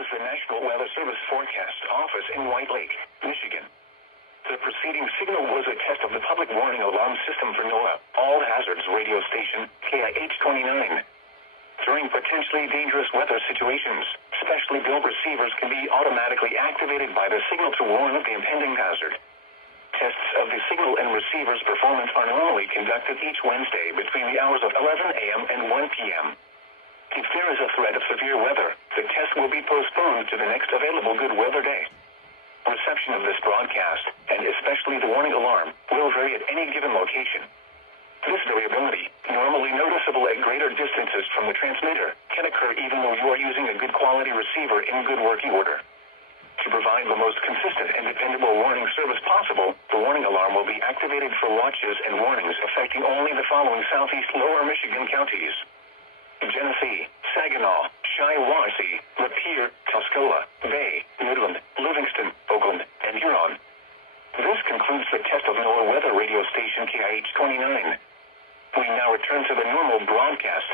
is the National Weather Service Forecast Office in White Lake, Michigan. The preceding signal was a test of the public warning alarm system for NOAA, All Hazards radio station, KIH-29. During potentially dangerous weather situations, specially built receivers can be automatically activated by the signal to warn of the impending hazard. Tests of the signal and receiver's performance are normally conducted each Wednesday between the hours of 11 a.m. and 1 p.m. If there is a threat of severe weather, the test will be postponed to the next available good weather day. Reception of this broadcast, and especially the warning alarm, will vary at any given location. This variability, normally noticeable at greater distances from the transmitter, can occur even though you are using a good quality receiver in good working order. To provide the most consistent and dependable warning service possible, the warning alarm will be activated for watches and warnings affecting only the following southeast lower Michigan counties: Genesee, Saginaw, Shiawassee, Lapeer, Tuscola, Bay, Midland, Livingston, Oakland, and Huron. This concludes the test of NOAA weather radio station KIH-29. We now return to the normal broadcast.